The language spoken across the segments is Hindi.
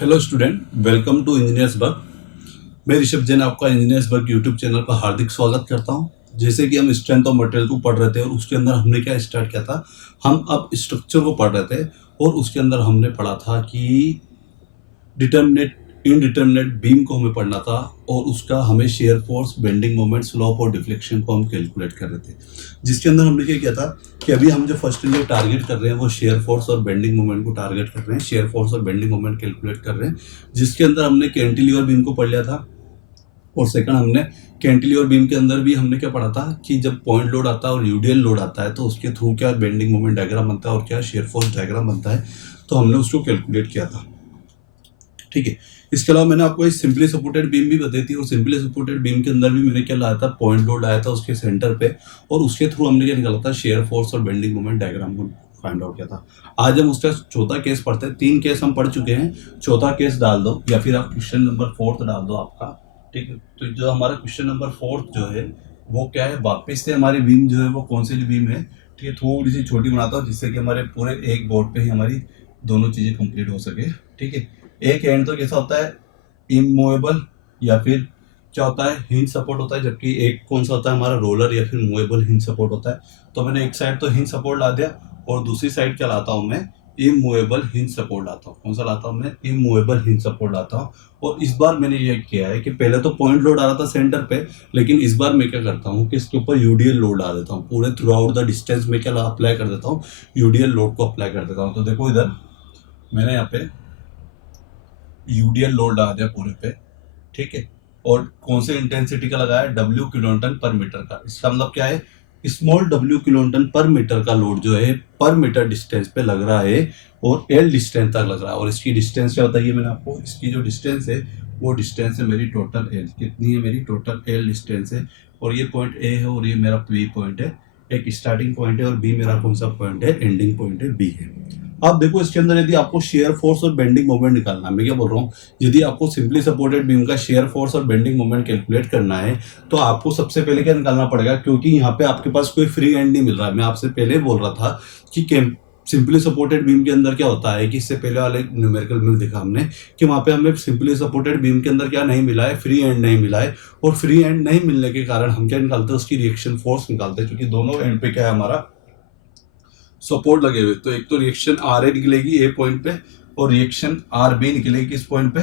Hello student, welcome to engineers work. मैं ऋषभ जैन आपका इंजीनियर्स वर्क यूट्यूब चैनल पर हार्दिक स्वागत करता हूं। जैसे कि हम स्ट्रेंथ ऑफ मटेरियल को पढ़ रहे थे और उसके अंदर हमने क्या स्टार्ट किया था, हम अब स्ट्रक्चर को पढ़ रहे थे और उसके अंदर हमने पढ़ा था कि डिटर्मिनेट इनडिटर्मिनेट बीम को हमें पढ़ना था और उसका हमें shear force, bending moment, slope और डिफ्लेक्शन को हम कैलकुलेट कर रहे थे। जिसके अंदर हमने क्या किया था कि अभी हम जो फर्स्ट जो टारगेट कर रहे हैं वो शेयर फोर्स और बेंडिंग मोमेंट को टारगेट कर रहे हैं, शेयर फोर्स और बेंडिंग मोमेंट कैलकुलेट कर रहे हैं। जिसके अंदर हमने कैंटिलीवर बीम को पढ़ लिया था और सेकंड हमने कैंटिलीवर बीम के अंदर भी हमने क्या पढ़ा था कि जब पॉइंट लोड आता है और यूडियल लोड आता है तो उसके थ्रू क्या बेंडिंग मोमेंट डायग्राम बनता है और क्या शेयर फोर्स डायग्राम बनता है, तो हमने उसको कैलकुलेट किया था। ठीक है। इसके अलावा मैंने आपको एक सिंपली सपोर्टेड बीम भी बताई थी और सिंपली सपोर्टेड बीम के अंदर भी मैंने क्या लाया था, पॉइंट लोड आया था उसके सेंटर पे और उसके थ्रू हमने क्या निकाला था, शेयर फोर्स और बेंडिंग मोमेंट डायग्राम को फाइंड आउट किया था। आज हम उसका चौथा केस पढ़ते हैं। 3 केस हम पढ़ चुके हैं, चौथा केस डाल दो या फिर आप क्वेश्चन नंबर 4 डाल दो आपका। ठीक है। तो जो हमारा क्वेश्चन नंबर 4 जो है वो क्या है, वापिस से हमारी बीम जो है वो कौन सी बीम है। ठीक है, थोड़ी सी छोटी बनाता हूँ जिससे कि हमारे पूरे एक बोर्ड पे ही हमारी दोनों चीजें कंप्लीट हो सके। ठीक है। एक एंड तो कैसा होता है, इमूवेबल या फिर क्या होता है, हिंज सपोर्ट होता है, जबकि एक कौन सा होता है हमारा, रोलर या फिर मूवेबल हिंज सपोर्ट होता है। तो मैंने एक साइड तो हिंज सपोर्ट ला दिया और दूसरी साइड क्या लाता हूँ मैं, इमूवेबल हिंज सपोर्ट लाता हूँ। कौन सा लाता हूँ मैं, इमूवेबल हिंज सपोर्ट लाता हूँ। और इस बार मैंने ये किया है कि पहले तो पॉइंट लोड आ रहा था सेंटर पे, लेकिन इस बार मैं क्या करता हूँ कि इसके ऊपर यूडीएल लोड आ देता हूँ। पूरे थ्रू आउट द डिस्टेंस में क्या अप्लाई कर देता हूँ, यूडीएल लोड को अप्लाई कर देता हूँ। तो देखो इधर मैंने यहाँ पे यूडीएल लोड लगा दिया पूरे पे। ठीक है। और कौन से इंटेंसिटी का लगाया, W किलोन्यूटन पर मीटर का। इसका मतलब क्या है, स्मॉल W किलोन्यूटन पर मीटर का लोड जो है पर मीटर डिस्टेंस पे लग रहा है और L डिस्टेंस तक लग रहा है। और इसकी डिस्टेंस क्या बताइए मैंने आपको, इसकी जो डिस्टेंस है वो डिस्टेंस है मेरी टोटल L। कितनी है मेरी टोटल L डिस्टेंस है। और ये पॉइंट A है और ये मेरा B पॉइंट है। एक स्टार्टिंग पॉइंट है और B मेरा कौन सा पॉइंट है, एंडिंग पॉइंट है, B है। अब देखो इसके अंदर यदि आपको शेयर फोर्स और बेंडिंग मोमेंट निकालना है, मैं क्या बोल रहा हूँ, यदि आपको सिंपली सपोर्टेड बीम का शेयर फोर्स और बेंडिंग मोमेंट कैलकुलेट करना है तो आपको सबसे पहले क्या निकालना पड़ेगा, क्योंकि यहाँ पे आपके पास कोई फ्री एंड नहीं मिल रहा है। मैं आपसे पहले बोल रहा था कि सिंपली सपोर्टेड बीम के अंदर क्या होता है कि इससे पहले वाले न्यूमेरिकल में देखा हमने कि वहां पे हमें सिंपली सपोर्टेड बीम के अंदर क्या नहीं मिला है, फ्री एंड नहीं मिला है। और फ्री एंड नहीं मिलने के कारण हम क्या निकालते हैं, उसकी रिएक्शन फोर्स निकालते हैं, क्योंकि दोनों एंड पे क्या है हमारा सपोर्ट लगे हुए। तो एक तो रिएक्शन आर ए निकलेगी ए पॉइंट पे और रिएक्शन आर बी निकलेगी किस पॉइंट पे,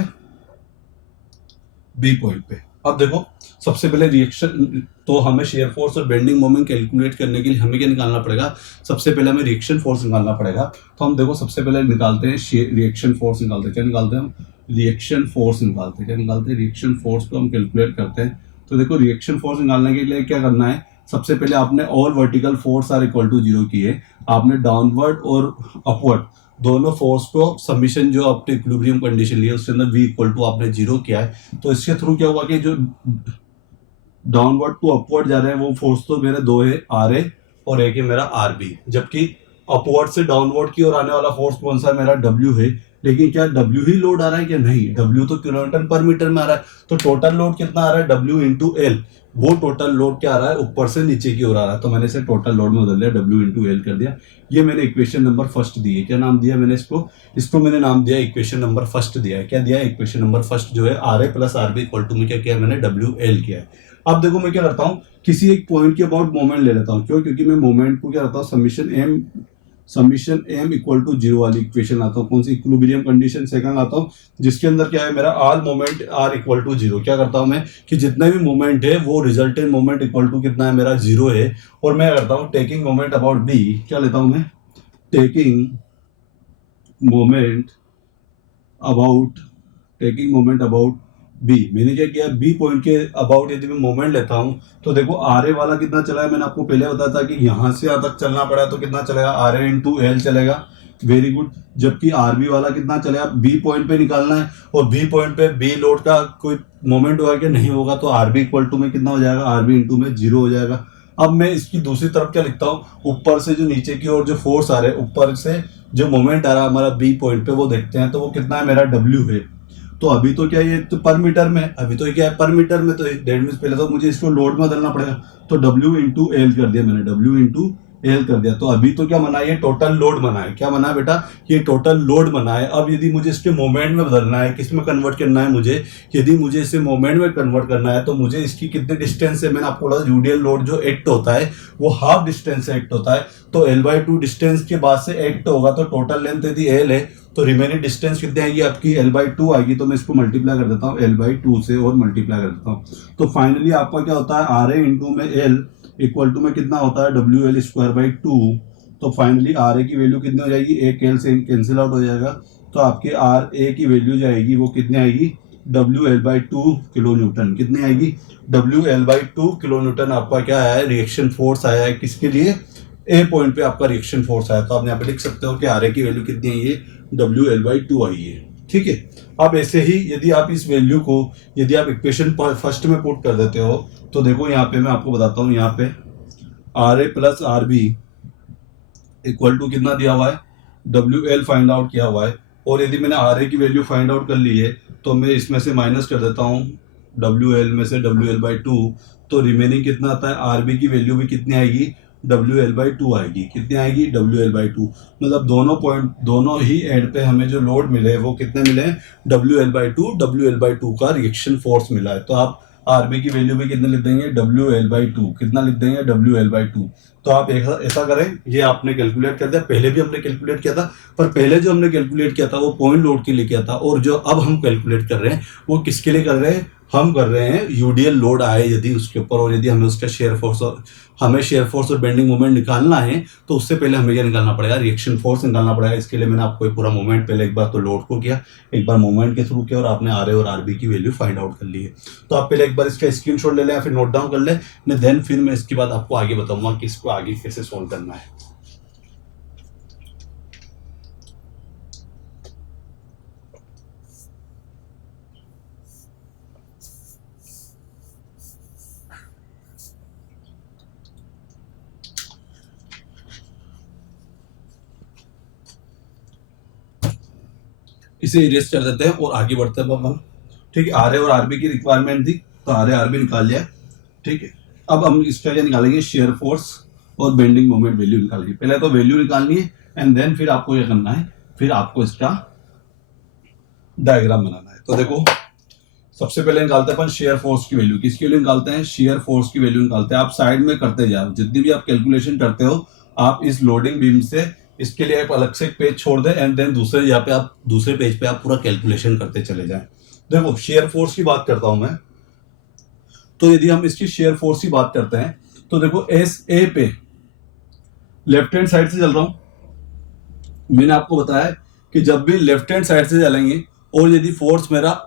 बी पॉइंट पे। अब देखो सबसे पहले रिएक्शन, तो हमें शेयर फोर्स और बेंडिंग मोमेंट कैलकुलेट करने के लिए हमें क्या निकालना पड़ेगा, सबसे पहले हमें रिएक्शन फोर्स निकालना पड़ेगा। तो हम देखो सबसे पहले निकालते हैं रिएक्शन फोर्स निकालते हैं। क्या निकालते हैं हम, रिएक्शन फोर्स निकालते हैं। क्या निकालते हैं, रिएक्शन फोर्स को हम कैलकुलेट करते हैं। तो देखो रिएक्शन फोर्स निकालने के लिए क्या करना है, सबसे पहले आपने all vertical force are equal to 0 किए, आपने डाउनवर्ड और अपवर्ड दोनों फोर्स को सबमिशन जो आपने इक्विलिब्रियम कंडीशन ली है उसके अंदर v इक्वल टू आपने 0 किया है। तो इसके थ्रू क्या हुआ कि जो डाउनवर्ड टू अपवर्ड जा रहे हैं वो फोर्स तो मेरे 2 है, आर ए और एक है मेरा आर बी, जबकि अपवर्ड से डाउनवर्ड की ओर आने वाला फोर्स कौन सा है, मेरा W है। लेकिन क्या W ही लोड आ रहा है क्या, नहीं, W तो किलोमीटर पर मीटर में आ रहा है। तो टोटल लोड कितना आ रहा है, W इंटू एल। वो टोटल लोड क्या आ रहा है, ऊपर से नीचे की ओर आ रहा है। तो मैंने इसे टोटल लोड में बदल दिया, W इंटू एल कर दिया। ये मैंने इक्वेशन नंबर फर्स्ट दी है। क्या नाम दिया मैंने इसको मैंने नाम दिया इक्वेशन नंबर फर्स्ट दिया है। क्या दिया, इक्वेशन नंबर फर्स्ट जो है R A plus R B equal to में क्या किया मैंने, W एल किया है। अब देखो मैं क्या करता हूँ, किसी एक पॉइंट के अबाउट मोमेंट ले लेता हूँ। क्यों, क्योंकि मैं मोमेंट को क्या करता हूँ, समीशन एम इक्वल टू 0 वाली इक्वेशन आता हूँ। कौन सी, इक्विलिब्रियम कंडीशन सेकंड आता हूँ, जिसके अंदर क्या है मेरा आल मोमेंट आर इक्वल टू 0। क्या करता हूँ मैं कि जितना भी मोमेंट है वो रिजल्टेंट मोमेंट इक्वल टू कितना है मेरा, 0 है। और मैं करता हूँ टेकिंग मोमेंट अबाउट बी, क्या लेता हूँ मैं, टेकिंग मोमेंट अबाउट बी। मैंने क्या किया, बी पॉइंट के अबाउट यदि मैं मोमेंट लेता हूं तो देखो आर ए वाला कितना चला है, मैंने आपको पहले बताया था कि यहां से यहां तक चलना पड़ा तो कितना चलेगा, आर ए इंटू एल चलेगा। Very good. जबकि आर बी वाला कितना चलेगा, बी पॉइंट पे निकालना है और बी पॉइंट पे बी लोड का कोई मोमेंट होगा कि नहीं होगा, तो आर बी इक्वल टू में कितना हो जाएगा, आर बी इंटू में 0 हो जाएगा। अब मैं इसकी दूसरी तरफ क्या लिखता हूँ, ऊपर से जो नीचे की ओर जो फोर्स आ रहे हैं, ऊपर से जो मोमेंट आ रहा है हमारा बी पॉइंट पे, वो देखते हैं। तो वो कितना है मेरा, W है। तो अभी तो क्या ये तो पर मीटर में, अभी तो क्या है पर मीटर में, तो डेढ़ मीटर पहले तो मुझे इसको लोड में बदलना पड़ेगा। तो W इंटू एल कर दिया मैंने, W इंटू एल कर दिया। तो अभी तो क्या बना है, ये टोटल लोड बना है। क्या बना है बेटा, ये टोटल लोड बना है। अब यदि मुझे इसके मोमेंट में बदलना है, किस में कन्वर्ट करना है मुझे, यदि मुझे इसे मोमेंट में कन्वर्ट करना है तो मुझे इसकी कितने डिस्टेंस से, मैंने आपको बोला यूडियल लोड जो एक्ट होता है वो हाफ डिस्टेंस से एक्ट होता है। तो L/2 डिस्टेंस के बाद से एक्ट होगा, तो टोटल लेंथ यदि L है तो रिमेनिंग डिस्टेंस कितनी आएगी आपकी, L/2 आएगी। तो मैं इसको मल्टीप्लाई कर देता हूँ L/2 से और मल्टीप्लाई कर देता हूँ। तो फाइनली आपका क्या होता है, RA इंटू में L इक्वल टू में कितना होता है WL²/2। तो फाइनली RA की वैल्यू कितनी हो जाएगी, एक L से कैंसिल आउट हो जाएगा। तो आपके RA की वैल्यू जाएगी वो कितनी आएगी, WL/2 किलो न्यूटन। कितनी आएगी, WL/2 किलो न्यूटन आपका क्या है, रिएक्शन फोर्स आया है। किसके लिए, ए पॉइंट पे आपका रिएक्शन फोर्स आया। तो आप यहाँ पे लिख सकते हो कि RA की वैल्यू कितनी है, ये WL/2 आई है। ठीक है। अब ऐसे ही यदि आप इस वैल्यू को, यदि आप इक्वेशन फर्स्ट में पुट कर देते हो तो देखो यहाँ पे मैं आपको बताता हूँ, यहाँ पे RA plus RB equal to कितना दिया हुआ है, WL फाइंड आउट किया हुआ है। और यदि मैंने RA की वैल्यू फाइंड आउट कर ली है तो मैं इसमें से माइनस कर देता हूँ WL में से WL/2। तो रिमेनिंग कितना आता है, RB की वैल्यू भी कितनी आएगी, WL/2 आएगी। कितनी आएगी, WL/2। मतलब दोनों ही एंड पे हमें जो लोड मिले वो कितने मिले हैं, WL/2 का रिएक्शन फोर्स मिला है। तो आप RB की वैल्यू भी कितने लिख देंगे, WL/2। कितना लिख देंगे, WL/2। तो आप ऐसा करें, ये आपने कैलकुलेट कर दिया, पहले भी हमने कैलकुलेट किया था, पर पहले जो हमने कैलकुलेट किया था वो पॉइंट लोड के लिए किया था, और जो अब हम कैलकुलेट कर रहे हैं वो किसके लिए कर रहे हैं, हम कर रहे हैं यूडीएल लोड आए यदि उसके ऊपर, और यदि हमें उसका शेयर फोर्स और बेंडिंग मोमेंट निकालना है तो उससे पहले हमें क्या निकालना पड़ेगा, रिएक्शन फोर्स निकालना पड़ेगा। इसके लिए मैंने आपको पूरा मोमेंट, पहले एक बार तो लोड को किया, एक बार मोमेंट के थ्रू किया, और आपने RA और RB की वैल्यू फाइंड आउट कर ली है। तो आप पहले एक बार इसका स्क्रीनशॉट ले लें या फिर नोट डाउन कर लें, देन फिर मैं इसके बाद आपको आगे बताऊंगा कि इसको आगे कैसे सोल्व करना है। इसे इरेज कर देते हैं और आगे बढ़ते हैं अपन। ठीक है, RA और RB की रिक्वायरमेंट थी तो RA RB निकाल लिया। ठीक है, अब हम इसका क्या निकालेंगे, शेयर फोर्स और बेंडिंग मोमेंट वैल्यू निकालेंगे। पहले तो वैल्यू निकालनी है एंड देन फिर आपको क्या करना है, फिर आपको इसका डायग्राम बनाना है। तो देखो सबसे पहले निकालते हैं अपन शेयर फोर्स की वैल्यू। किसकी वैल्यू निकालते हैं, शेयर फोर्स की वैल्यू निकालते हैं। आप साइड में करते जाओ, जितनी भी आप कैलकुलेशन करते हो आप इस लोडिंग बीम से, इसके लिए आप अलग से एक पेज छोड़ दें एंड देन दूसरे यहाँ पे आप दूसरे पेज पे आप पूरा कैलकुलेशन करते चले जाएं। देखो शेयर फोर्स की बात करता हूं मैं, तो यदि हम इसकी शेयर फोर्स की बात करते हैं तो देखो SA पे लेफ्ट हैंड साइड से चल रहा हूं। मैंने आपको बताया कि जब भी लेफ्ट हैंड साइड से चलेंगे और यदि फोर्स मेरा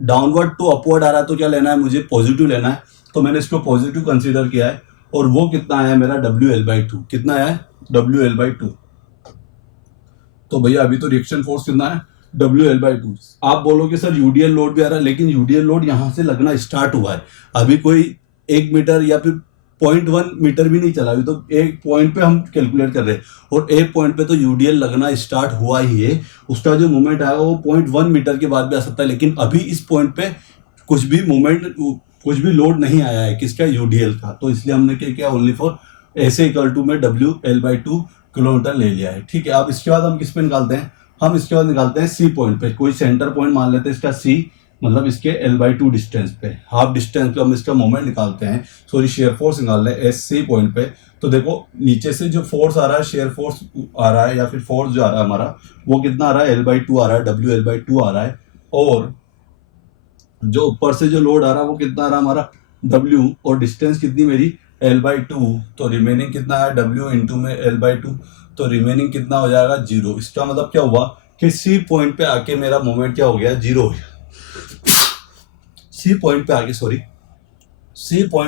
डाउनवर्ड टू अपवर्ड आ रहा है तो क्या लेना है, मुझे पॉजिटिव लेना है। तो मैंने इसको पॉजिटिव कंसीडर किया है, और वो कितना आया मेरा, WL/2। कितना आया है, WL/2। तो भैया अभी तो रिएक्शन फोर्स कितना है, WL/2। आप बोलोगे सर यूडीएल लोड भी आ रहा है, लेकिन यूडीएल लोड यहां से लगना स्टार्ट हुआ है, अभी कोई 1 मीटर या फिर 0.1 मीटर भी नहीं चला, अभी तो एक पॉइंट पे हम कैलकुलेट कर रहे हैं, और एक पॉइंट पे तो यूडीएल लगना स्टार्ट हुआ ही है। उसका जो मूवमेंट आएगा वो 0.1 मीटर के बाद भी आ सकता है, लेकिन अभी इस पॉइंट पे कुछ भी मूवमेंट, कुछ भी लोड नहीं आया है, किसका, यूडीएल का। तो इसलिए हमने क्या किया, ओनली फॉर ऐसे इक्वल टू में WL/2 किलोमीटर ले लिया है। ठीक है, अब इसके बाद हम किस पे निकालते हैं, हम इसके बाद निकालते हैं C पॉइंट पे। कोई सेंटर पॉइंट मान लेते हैं इसका C, मतलब इसके L/2 डिस्टेंस पे, हाफ डिस्टेंस पे हम इसका मोमेंट निकालते हैं, सॉरी शेयर फोर्स निकाल रहे हैं SC पॉइंट पे। तो देखो नीचे से जो फोर्स आ रहा है, शेयर फोर्स आ रहा है या फिर फोर्स जो आ रहा है हमारा, वो कितना आ रहा है, L/2 आ रहा है, WL/2 आ रहा है। और जो ऊपर से जो लोड आ रहा है वो कितना आ रहा है हमारा, W, और डिस्टेंस कितनी मेरी, L/2। तो रिमेनिंग कितना है, W इंटू में L/2। तो रिमेनिंग कितना हो जाएगा, 0। इसका मतलब क्या हुआ कि C पॉइंट पे आके मेरा मोमेंट क्या हो गया, 0 हो गया। C पॉइंट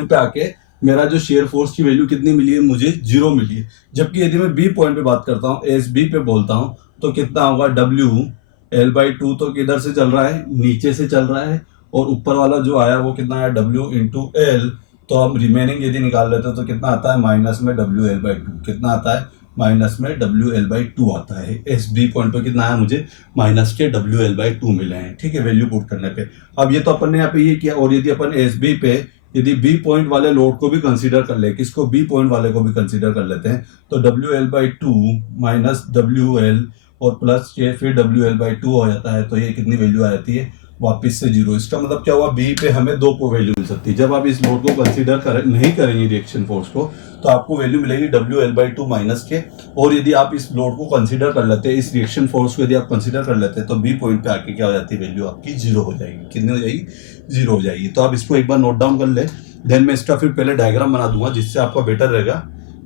पे आके मेरा जो शेयर फोर्स की वैल्यू कितनी मिली है, मुझे 0 मिली है। जबकि यदि मैं B पॉइंट पे बात करता हूँ, SB पे बोलता हूँ, तो कितना होगा, WL/2 तो किधर से चल रहा है, नीचे से चल रहा है, और ऊपर वाला जो आया वो कितना है, W इंटू L। तो हम रिमेनिंग यदि निकाल लेते हैं तो कितना आता है, माइनस में WL/2। कितना आता है, माइनस में WL/2 आता है। SB पॉइंट पे कितना है, मुझे माइनस के WL/2 मिले हैं। ठीक है, वैल्यू पुट करने पे। अब ये तो अपन ने यहाँ पे ये किया, और यदि अपन SB पे यदि बी पॉइंट वाले लोड को भी कंसीडर कर ले, किसको, बी पॉइंट वाले को भी कंसीडर कर लेते हैं, तो WL/2 माइनस WL और प्लस के फिर WL/2 हो जाता है, तो ये कितनी वैल्यू आ जाती है, वापस से 0। इसका मतलब क्या हुआ, बी पे हमें 2 को वैल्यू मिल सकती है। जब आप इस लोड को कंसीडर नहीं करेंगे रिएक्शन फोर्स को, तो आपको वैल्यू मिलेगी WL/2 माइनस के। और यदि आप इस लोड को कंसीडर कर लेते हैं, इस रिएक्शन फोर्स को यदि आप कंसीडर कर लेते हैं, तो बी पॉइंट पे आके क्या हो जाती है, वैल्यू आपकी 0 हो जाएगी। कितनी हो जाएगी, 0 हो जाएगी। तो आप इसको एक बार नोट डाउन कर ले, देन मैं इसका फिर पहले डायग्राम बना दूंगा, जिससे आपका बेटर रहेगा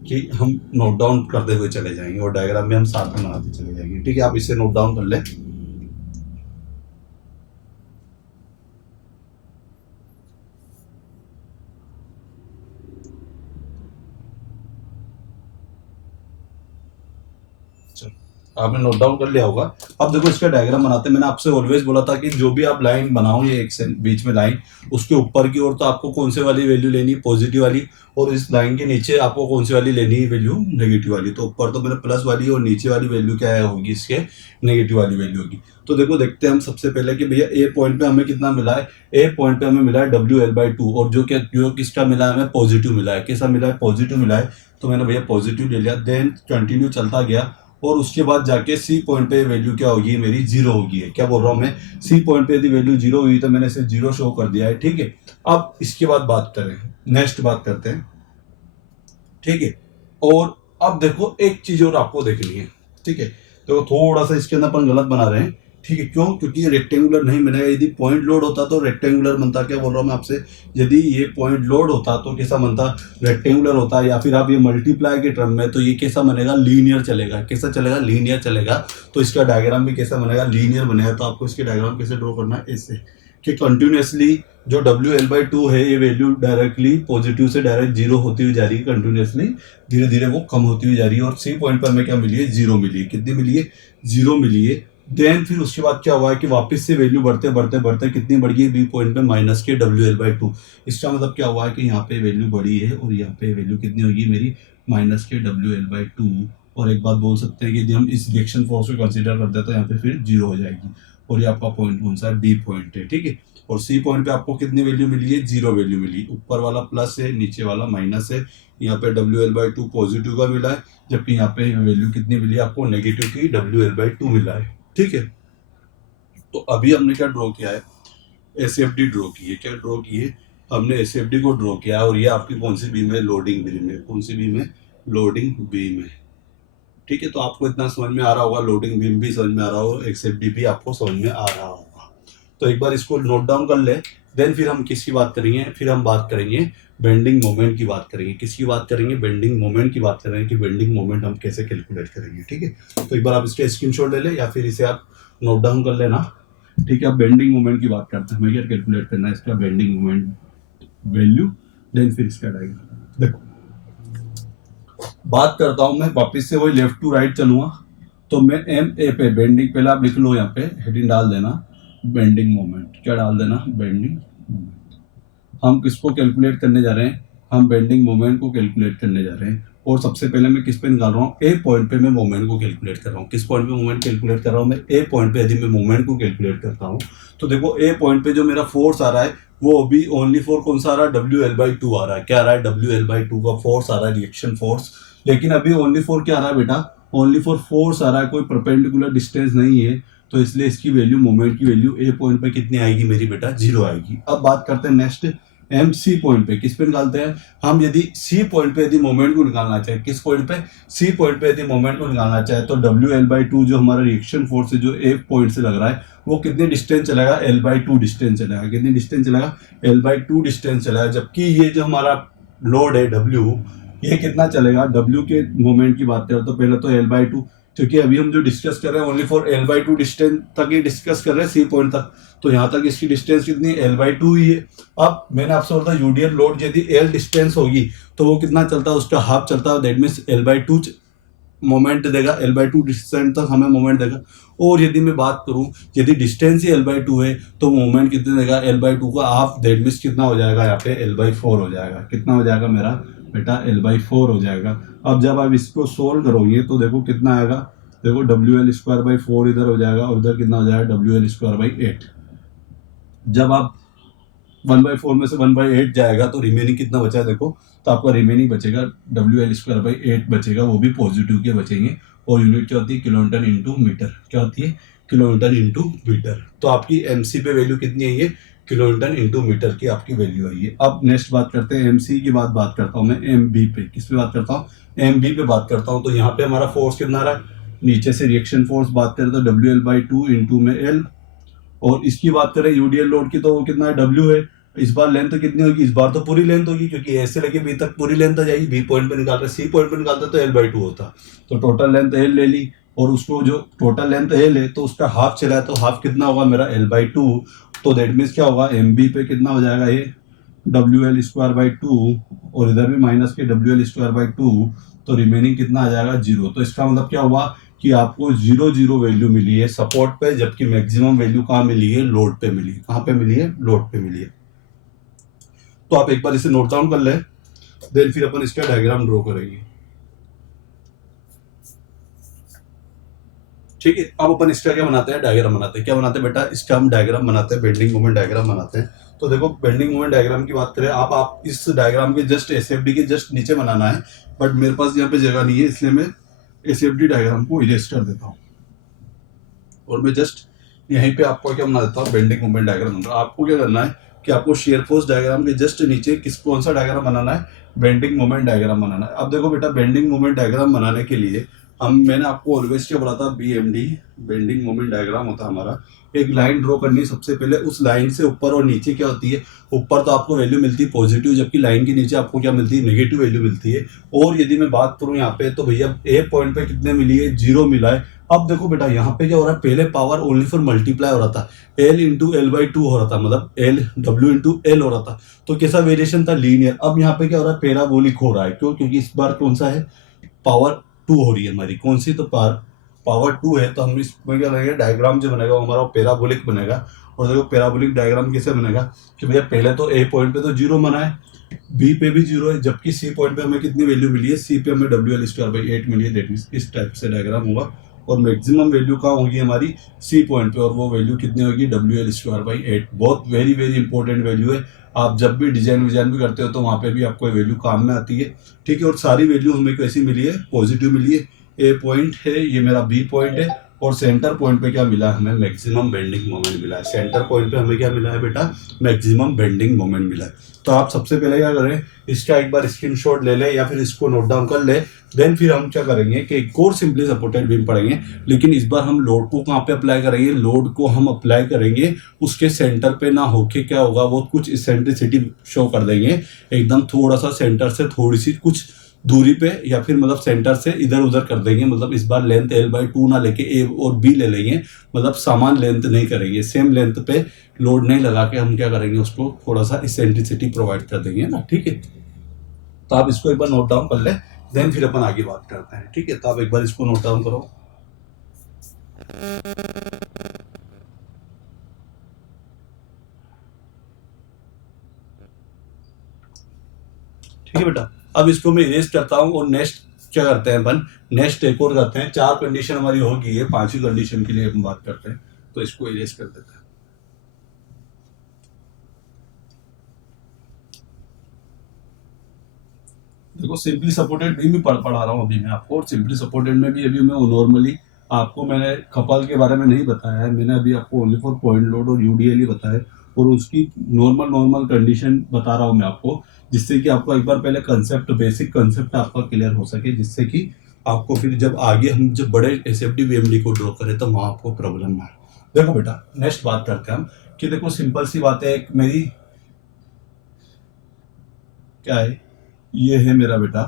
कि हम नोट डाउन करते हुए चले जाएंगे और डायग्राम में हम साथ में बनाते चले जाएंगे। ठीक है, आप इसे नोट डाउन कर ले। आपने नोट डाउन कर लिया होगा। अब देखो इसका डायग्राम बनाते हैं। मैंने आपसे ऑलवेज बोला था कि जो भी आप लाइन बनाओ, ये एक बीच में लाइन, उसके ऊपर की ओर तो आपको कौन से वाली वैल्यू लेनी, पॉजिटिव वाली, और इस लाइन के नीचे आपको कौन सी वाली लेनी है वैल्यू, नेगेटिव वाली। तो ऊपर तो मैंने प्लस वाली और नीचे वाली वैल्यू क्या है होगी, इसके नेगेटिव वाली वैल्यू होगी। तो देखो देखते हैं हम सबसे पहले कि भैया ए पॉइंट पे हमें कितना मिला है, ए पॉइंट पे हमें मिला है WL/2, और जो किसका मिला है, हमें पॉजिटिव मिला है। कैसा मिला है, पॉजिटिव मिला है। तो मैंने भैया पॉजिटिव ले लिया, देन कंटिन्यू चलता गया, और उसके बाद जाके सी पॉइंट पे वैल्यू क्या होगी, मेरी 0 होगी है। क्या बोल रहा हूँ मैं, सी पॉइंट पे यदि वैल्यू 0 हुई तो मैंने इसे 0 शो कर दिया है। ठीक है, अब इसके बाद बात करें, नेक्स्ट बात करते हैं। ठीक है, और अब देखो एक चीज और आपको देखनी है। ठीक है, तो थोड़ा सा इसके अंदर अपन गलत बना रहे हैं। ठीक है, क्यों, क्योंकि ये रेक्टेंगुलर नहीं बनेगा। यदि पॉइंट लोड होता तो रेक्टेंगुलर बनता। क्या बोल रहा हूँ मैं आपसे, यदि ये पॉइंट लोड होता तो कैसा बनता, रेक्टेंगुलर होता, या फिर आप ये मल्टीप्लाई के टर्म में तो ये कैसा बनेगा, लीनियर चलेगा। कैसा चलेगा, लीनियर चलेगा। तो इसका डायग्राम भी कैसा बनेगा, लीनियर बनेगा। तो आपको इसके डायग्राम कैसे ड्रॉ करना है, ऐसे कि कंटिन्यूसली जो WL/2 है, ये वैल्यू डायरेक्टली पॉजिटिव से डायरेक्ट 0 होती हुई जा रही है, कंटिन्यूसली धीरे धीरे वो कम होती हुई जा रही है। और सी पॉइंट पर हमें क्या मिली है, 0 मिली है। कितनी मिली है, 0 मिली है। देन फिर उसके बाद क्या हुआ है कि वापस से वैल्यू बढ़ते बढ़ते बढ़ते कितनी बढ़ गई, बी पॉइंट पे माइनस के WL/2। इसका मतलब क्या हुआ है कि यहाँ पे वैल्यू बढ़ी है, और यहाँ पे वैल्यू कितनी होगी मेरी, माइनस के WL/2। और एक बात बोल सकते हैं कि यदि हम इस रिएक्शन फोर्स को कंसीडर करते हैं तो यहाँ पे फिर 0 हो जाएगी। और ये आपका पॉइंट कौन सा है, बी पॉइंट है। ठीक है, और सी पॉइंट पे आपको कितनी वैल्यू मिली है, 0 वैल्यू मिली। ऊपर वाला प्लस है, नीचे वाला माइनस है। यहाँ पे WL/2 पॉजिटिव का मिला है, जबकि यहाँ पे वैल्यू कितनी मिली है आपको, नेगेटिव की WL/2 मिला है। ठीक है, तो अभी हमने क्या ड्रॉ किया है, SFD ड्रॉ की है। क्या ड्रॉ की है हमने, SFD को ड्रॉ किया है। और ये आपकी कौन सी बीम है, लोडिंग बीम है। कौन सी बीम है, लोडिंग बीम है। ठीक है, तो आपको इतना समझ में आ रहा होगा, लोडिंग बीम भी समझ में आ रहा होगा, SFD भी आपको समझ में आ रहा होगा। तो एक बार इसको नोट डाउन कर ले। देन फिर हम किसकी बात करेंगे, फिर हम बात करेंगे बेंडिंग मोमेंट की बात करेंगे। किसकी बात करेंगे, बेंडिंग मोमेंट की बात करेंगे कि बेंडिंग मोमेंट हम कैसे कैलकुलेट करेंगे। ठीक है, तो एक बार आप इसके स्क्रीनशॉट ले ले, या फिर इसे आप नोट डाउन कर लेना। ठीक है, अब बेंडिंग मोमेंट की बात करते हैं। हमें क्या कैलकुलेट करना है, इसका बेंडिंग मोमेंट वैल्यू, देन फिर इसका डायग्राम। देखो बात करता हूं मैं वापस से, वही लेफ्ट टू राइट चलूंगा। तो मैं MA पे बेंडिंग, पहले आप लिख लो, यहाँ पे हेडिंग डाल देना बेंडिंग मोमेंट। क्या डाल देना, बेंडिंग मोमेंट। हम किसको कैलकुलेट करने जा रहे हैं, हम बेंडिंग मोमेंट को कैलकुलेट करने जा रहे हैं। और सबसे पहले मैं किस पे निकाल रहा हूँ, ए पॉइंट पे मैं मोमेंट को कैलकुलेट कर रहा हूँ। किस पॉइंट पे मोमेंट कैलकुलेट कर रहा हूँ मैं, ए पॉइंट पे। यदि मैं मोमेंट को कैलकुलेट करता हूँ तो देखो ए पॉइंट पे जो मेरा फोर्स आ रहा है, वो अभी ओनली फॉर कौन सा आ रहा है, WL/2 आ रहा है। क्या आ रहा है, WL/2 का फोर्स आ रहा है, रिएक्शन फोर्स। लेकिन अभी ओनली फॉर क्या आ रहा है बेटा, ओनली फॉर फोर्स आ रहा है, कोई परपेंडिकुलर डिस्टेंस नहीं है। तो इसलिए इसकी वैल्यू, मोमेंट की वैल्यू ए पॉइंट पे कितनी आएगी मेरी बेटा, 0 आएगी। अब बात करते हैं नेक्स्ट MC पॉइंट पे। किस पे निकालते हैं हम, यदि C पॉइंट पे यदि मोमेंट को निकालना चाहे, किस पॉइंट पे, C पॉइंट पे यदि मोमेंट को निकालना चाहे, तो WL/2 जो हमारा रिएक्शन फोर्स है, जो A पॉइंट से लग रहा है, वो कितने डिस्टेंस चलेगा, L/2 डिस्टेंस चलेगा। कितनी डिस्टेंस चलेगा, L/2 डिस्टेंस चलेगा। जबकि ये जो हमारा लोड है W, ये कितना चलेगा, W के मोमेंट की बात करें तो पहले तो L/2, क्योंकि अभी हम जो डिस्कस कर रहे हैं ओनली फॉर L/2 डिस्टेंस तक ही डिस्कस कर रहे हैं, C पॉइंट तक। तो यहाँ तक इसकी डिस्टेंस कितनी, L/2 ही है। अब मैंने आपसे बोला यूडियल लोड यदि L डिस्टेंस होगी तो वो कितना चलता है, उसका हाफ चलता है। दैट मीन्स L/2 मोमेंट देगा, L/2 डिस्टेंस तक हमें मोमेंट देगा। और यदि मैं बात करूं, यदि डिस्टेंस ही L/2 है तो मोमेंट कितने देगा, L/2 का हाफ। दैट मीन्स कितना हो जाएगा, यहाँ पे L/4 हो जाएगा। कितना हो जाएगा मेरा बेटा, L/4 हो जाएगा। अब जब आप इसको सोल्व करोगे तो देखो कितना आएगा, देखो WL²/4 इधर हो जाएगा, और इधर कितना हो जाएगा, WL²/8। जब आप 1/4 में से 1/8 जाएगा तो रिमेनिंग कितना बचा है देखो, तो आपका रिमेनिंग बचेगा WL²/8 बचेगा, वो भी पॉजिटिव के बचेंगे। और यूनिट क्या होती है, किलोमीटर इंटू मीटर, क्या होती है, किलोमीटर इंटू मीटर। तो आपकी एमसी पे वैल्यू कितनी आई है, किलोमीटर इंटू मीटर की आपकी वैल्यू आई है। अब नेक्स्ट बात करते हैं एमसी की बात करता हूँ मैं एमबी पे, किस पे बात करता हूँ, एमबी पे बात करता हूँ। तो यहाँ पे हमारा फोर्स कितना रहा है, नीचे से रिएक्शन फोर्स बात करें तो WL/2 इंटू में L, और इसकी बात करें यूडीएल लोड की तो वो कितना है, W है। इस बार लेंथ कितनी होगी, इस बार तो पूरी लेंथ होगी, क्योंकि ए से लेके बी तक पूरी लेंथ आ जाएगी। बी पॉइंट पे निकालते, सी पॉइंट पे निकालते तो L/2 होता, तो टोटल लेंथ L ले ली, और उसको जो टोटल लेंथ L है तो उसका हाफ चला है, तो हाफ कितना होगा मेरा L/2। तो दैट मीन्स क्या होगा, MB पे कितना हो जाएगा ये WL²/2, और इधर भी माइनस के WL²/2, तो रिमेनिंग कितना आ जाएगा 0। तो इसका मतलब क्या हुआ कि आपको 0 वैल्यू मिली है सपोर्ट पे, जबकि मैक्सिमम वैल्यू कहाँ मिली है, लोड पे मिली है। कहाँ पे मिली है, लोड पे मिली है। तो आप एक बार इसे नोट डाउन कर ले, देन फिर अपन इसका डायग्राम ड्रॉ करेंगे। ठीक है, अब अपन इसका क्या बनाते हैं, डायग्राम बनाते हैं। क्या बनाते हैं बेटा, इसका हम डायग्राम बनाते हैं, बेंडिंग मोमेंट डायग्राम बनाते हैं। तो देखो बेंडिंग मोमेंट डायग्राम की बात करें, आप इस डायग्राम के जस्ट एसएफडी के जस्ट नीचे बनाना है, बट मेरे पास यहाँ पे जगह नहीं है, इसलिए मैं एसएफडी डायग्राम को इरेज कर देता हूँ, और मैं जस्ट यहीं पे आपको क्या बना देता हूँ, बेंडिंग मोमेंट डायग्राम। आपको क्या करना है कि आपको शेयर फोर्स डायग्राम के जस्ट नीचे कौन सा डायग्राम बनाना है, बेंडिंग मोमेंट डायग्राम बनाना है। अब देखो बेटा, बेंडिंग मोमेंट डायग्राम बनाने के लिए मैंने आपको ऑलवेज क्या बोला था, BMD बेंडिंग मोमेंट डायग्राम होता है हमारा। एक लाइन ड्रॉ करनी है सबसे पहले, उस लाइन से ऊपर और नीचे क्या होती है, ऊपर तो आपको वैल्यू मिलती है पॉजिटिव, जबकि लाइन के नीचे आपको क्या मिलती है, नेगेटिव वैल्यू मिलती है। और यदि मैं बात करूं यहाँ पे, तो भैया ए पॉइंट पे कितने मिली है, 0 मिला है। अब देखो बेटा, यहाँ पे क्या हो रहा है, पहले पावर ओनली फॉर मल्टीप्लाई हो रहा था, L इंटू L/2 हो रहा था, मतलब W इंटू L हो रहा था। तो कैसा वेरिएशन था, लीनियर। अब यहाँ पे क्या हो रहा है, पैराबोलिक हो रहा है। क्यों, क्योंकि इस बार कौन सा है, पावर 2 हो रही है हमारी, कौन सी, तो पावर 2 है। तो हम इसमें क्या करेंगे, डायग्राम जो बनेगा वो हमारा पैराबोलिक बनेगा। और देखो पैराबोलिक डायग्राम कैसे बनेगा कि भैया पहले तो ए पॉइंट पे तो 0 बना है, बी पे भी 0 है, जबकि सी पॉइंट पे हमें कितनी वैल्यू मिली है, सी पे हमें WL²/8 मिली है। दैट मीन्स इस टाइप से डायग्राम होगा, और मैक्सिमम वैल्यू कहाँ होगी हमारी, सी पॉइंट पे, और वो वैल्यू कितनी होगी, WL²/8। बहुत वेरी वेरी इंपॉर्टेंट वैल्यू है। आप जब भी डिजाइन विजाइन भी करते हो तो वहाँ पे भी आपको वैल्यू काम में आती है। ठीक है, और सारी वैल्यू हमें कैसी मिली है, पॉजिटिव मिली है। ए पॉइंट है, ये मेरा बी पॉइंट है, और सेंटर पॉइंट पे क्या मिला है, हमें मैक्सिमम बेंडिंग मोमेंट मिला है। सेंटर पॉइंट पे हमें क्या मिला है बेटा, मैक्सिमम बेंडिंग मोमेंट मिला है। तो आप सबसे पहले क्या करें, इसका एक बार स्क्रीनशॉट ले ले, या फिर इसको नोट डाउन कर ले। देन फिर हम क्या करेंगे कि एक और सिंपली सपोर्टेड बीम पढ़ेंगे, लेकिन इस बार हम लोड को कहाँ पे अप्लाई करेंगे, लोड को हम अप्लाई करेंगे उसके सेंटर पे ना होके क्या होगा, वो कुछ इसेंट्रिसिटी शो कर देंगे, एकदम थोड़ा सा सेंटर से थोड़ी सी कुछ दूरी पे, या फिर मतलब सेंटर से इधर उधर कर देंगे। मतलब इस बार लेंथ L/2 ना लेके A और B ले लेंगे, मतलब समान लेंथ नहीं करेंगे, सेम लेंथ पे लोड नहीं लगा के हम क्या करेंगे, उसको थोड़ा सा इसेंट्रिसिटी प्रोवाइड कर देंगे ना। ठीक है, तो आप इसको एक बार नोट डाउन कर ले, देन फिर अपन आगे बात करते हैं। ठीक है, तो आप एक बार इसको नोट डाउन करो। ठीक है बेटा, अब इसको मैं इरेज करता हूँ, और नेक्स्ट क्या करते हैं अपन, नेक्स्ट एक और करते हैं। 4 कंडीशन हमारी होगी, है 5वीं कंडीशन के लिए हम बात करते हैं, तो इसको इरेज कर देते हैं। देखो सिंपली सपोर्टेड बीम भी पढ़ा रहा हूँ अभी मैं आपको, और सिंपली सपोर्टेड में भी अभी मैं नॉर्मली आपको मैंने खपल के बारे में नहीं बताया है, मैंने अभी आपको ओनली फॉर पॉइंट लोड और UDL ही बताया है, और उसकी नॉर्मल कंडीशन बता रहा हूँ मैं आपको, जिससे कि आपको एक बार पहले कंसेप्ट, बेसिक कंसेप्ट आपका क्लियर हो सके, जिससे कि आपको फिर जब आगे हम जब बड़े SFD VMD को ड्रॉ करें तो वहाँ आपको प्रॉब्लम ना आए। देखो बेटा, नेक्स्ट बात करते हैं हम कि देखो सिंपल सी बात है, एक मेरी क्या है, ये है मेरा बेटा